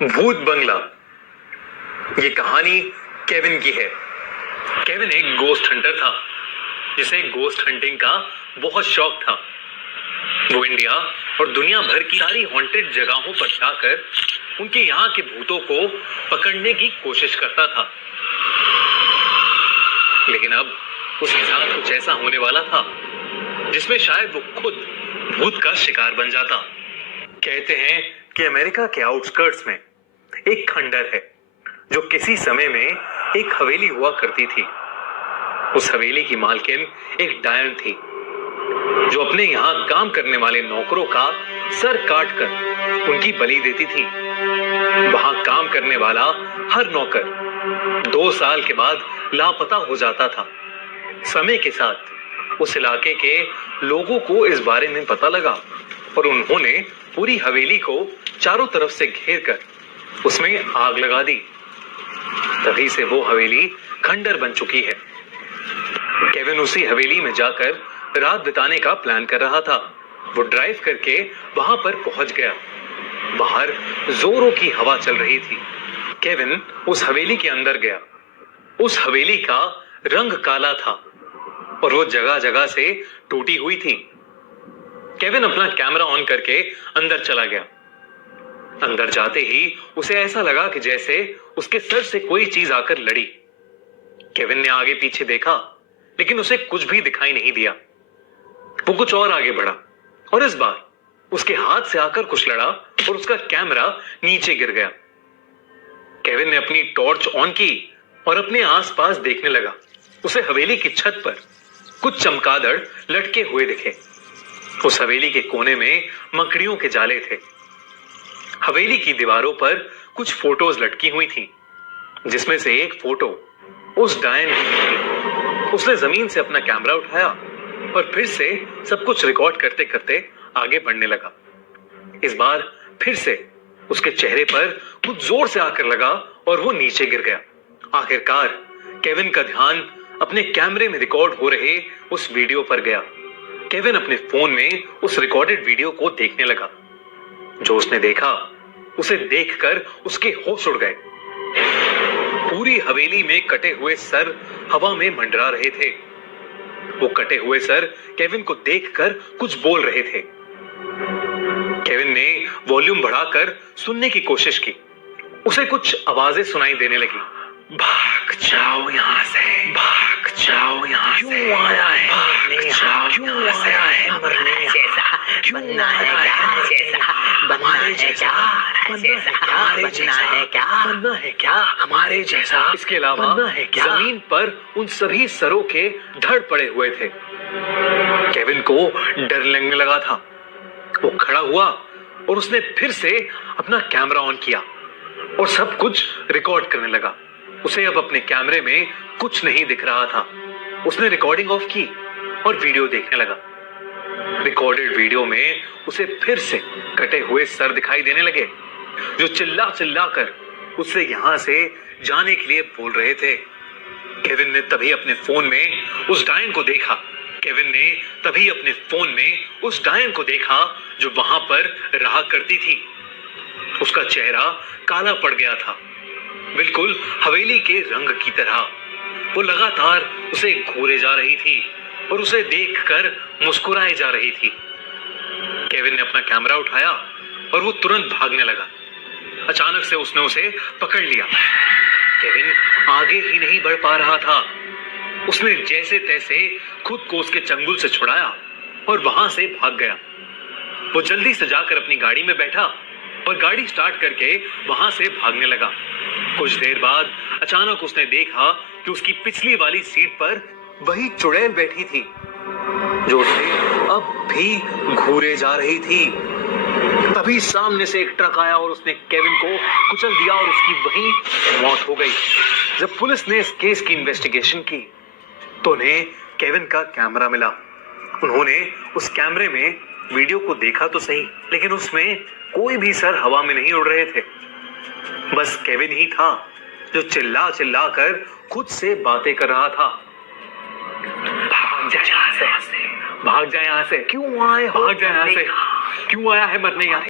भूत बंगला। ये कहानी केविन की है। केविन एक गोस्ट हंटर था जिसे गोस्ट हंटिंग का बहुत शौक था। वो इंडिया और दुनिया भर की सारी हॉन्टेड जगहों पर जाकर उनके यहाँ के भूतों को पकड़ने की कोशिश करता था। लेकिन अब उसके साथ कुछ ऐसा होने वाला था जिसमें शायद वो खुद भूत का शिकार बन जाता। कहते हैं कि अमेरिका के आउटस्कर्ट्स में एक खंडर है जो किसी समय में एक हवेली हुआ करती थी। उस हवेली की मालकिन एक डायन थी जो अपने यहाँ काम करने वाले नौकरों का सर काटकर उनकी बलि देती थी। वहां काम करने वाला हर नौकर 2 साल के बाद लापता हो जाता था। समय के साथ उस इलाके के लोगों को इस बारे में पता लगा और उन्होंने पूरी हवेली को चारों तरफ से घेर कर उसमें आग लगा दी। तभी से वो हवेली खंडर बन चुकी है। केविन उसी हवेली में जाकर रात बिताने का प्लान कर रहा था। वो ड्राइव करके वहां पर पहुंच गया। बाहर जोरों की हवा चल रही थी। केविन उस हवेली के अंदर गया। उस हवेली का रंग काला था और वो जगह जगह से टूटी हुई थी। केविन अपना कैमरा ऑन करके अंदर चला गया। अंदर जाते ही उसे ऐसा लगा कि जैसे उसके सर से कोई चीज आकर लड़ी। केविन ने आगे पीछे देखा लेकिन उसे कुछ भी दिखाई नहीं दिया। वो कुछ और आगे बढ़ा और इस बार उसके हाथ से आकर कुछ लड़ा और उसका कैमरा नीचे गिर गया। केविन ने अपनी टॉर्च ऑन की और अपने आसपास देखने लगा। उसे हवेली की छत पर कुछ चमगादड़ लटके हुए दिखे। उस हवेली के कोने में मकड़ियों के जाले थे। हवेली की दीवारों पर कुछ फोटोज लटकी हुई थी जिसमें से एक फोटो उस डायन की थी। उसने जमीन से अपना कैमरा उठाया और फिर से सब कुछ रिकॉर्ड करते करते आगे बढ़ने लगा। इस बार फिर से उसके चेहरे पर कुछ जोर से आकर लगा और वो नीचे गिर गया। आखिरकार केविन का ध्यान अपने कैमरे में रिकॉर्ड हो रहे उस वीडियो पर गया। केविन अपने फोन में उस रिकॉर्डेड वीडियो को देखने लगा। जो उसने देखा उसे देखकर उसके होश उड़ गए। पूरी हवेली में कटे हुए सर हवा में मंडरा रहे थे। वो कटे हुए सर केविन को देखकर कुछ बोल रहे थे। केविन ने वॉल्यूम बढ़ाकर सुनने की कोशिश की। उसे कुछ आवाजें सुनाई देने लगी। भाग जाओ यहाँ से, भाग जाओ यहाँ से। क्यों आया है? भाग जाओ, क्यों आया है? मरने जैसा बनना है क्या? जैसा बनना है क्या? बनना है क्या? बनना है क्या? हमारे जैसा। इसके अलावा बनना है क्या? जमीन पर उन सभी सरों के धड़ पड़े हुए थे। केविन को डर लगने लगा था। वो खड़ा हुआ और उसने फिर से अपना कैमरा ऑन किया और सब कुछ रिकॉर्ड करने लगा। उसे अब अपने कैमरे में कुछ नहीं दिख रहा था। उसने रिकॉर्डिंग ऑफ की और वीडियो देखने लगा। रिकॉर्डेड वीडियो में उसे फिर से कटे हुए सर दिखाई देने लगे जो चिल्ला चिल्ला कर उससे यहां से जाने के लिए बोल रहे थे। केविन ने तभी अपने फोन में उस डायन को देखा। केविन ने तभी अपने फोन में उस डायन को देखा जो वहां पर रहा करती थी। उसका चेहरा काला पड़ गया था, बिल्कुल हवेली के रंग की तरह। वो लगातार उसे घूरे जा रही थी और उसे देखकर मुस्कुराए जा रही थी। केविन ने अपना कैमरा उठाया और वो तुरंत भागने लगा। अचानक से उसने उसे पकड़ लिया। केविन आगे ही नहीं बढ़ पा रहा था। उसने जैसे तैसे खुद को उसके चंगुल से छुड़ाया और वहां से भाग गया। वो जल्दी से जाकर अपनी गाड़ी में बैठा और गाड़ी स्टार्ट करके वहां से भागने लगा। कुछ देर बाद अचानक उसने देखा कि उसकी पिछली वाली सीट पर वही चुड़ैल बैठी थी जो उसे अब भी घूरे जा रही थी। तभी सामने से एक ट्रक आया और उसने केविन को कुचल दिया और उसकी वहीं मौत हो गई। जब पुलिस ने इस केस की इन्वेस्टिगेशन की तो उन्हें केविन का कैमरा मिला। उन्होंने उस कैमरे में वीडियो को देखा तो सही, लेकिन उसमें कोई भी सर हवा में नहीं उड़ रहे थे। बस केविन ही था जो चिल्ला चिल्ला कर खुद से बातें कर रहा था। भाग जा यहाँ से, भाग जा यहाँ से। क्यों आए? भाग जा यहाँ से। क्यों आया है मरने यहाँ?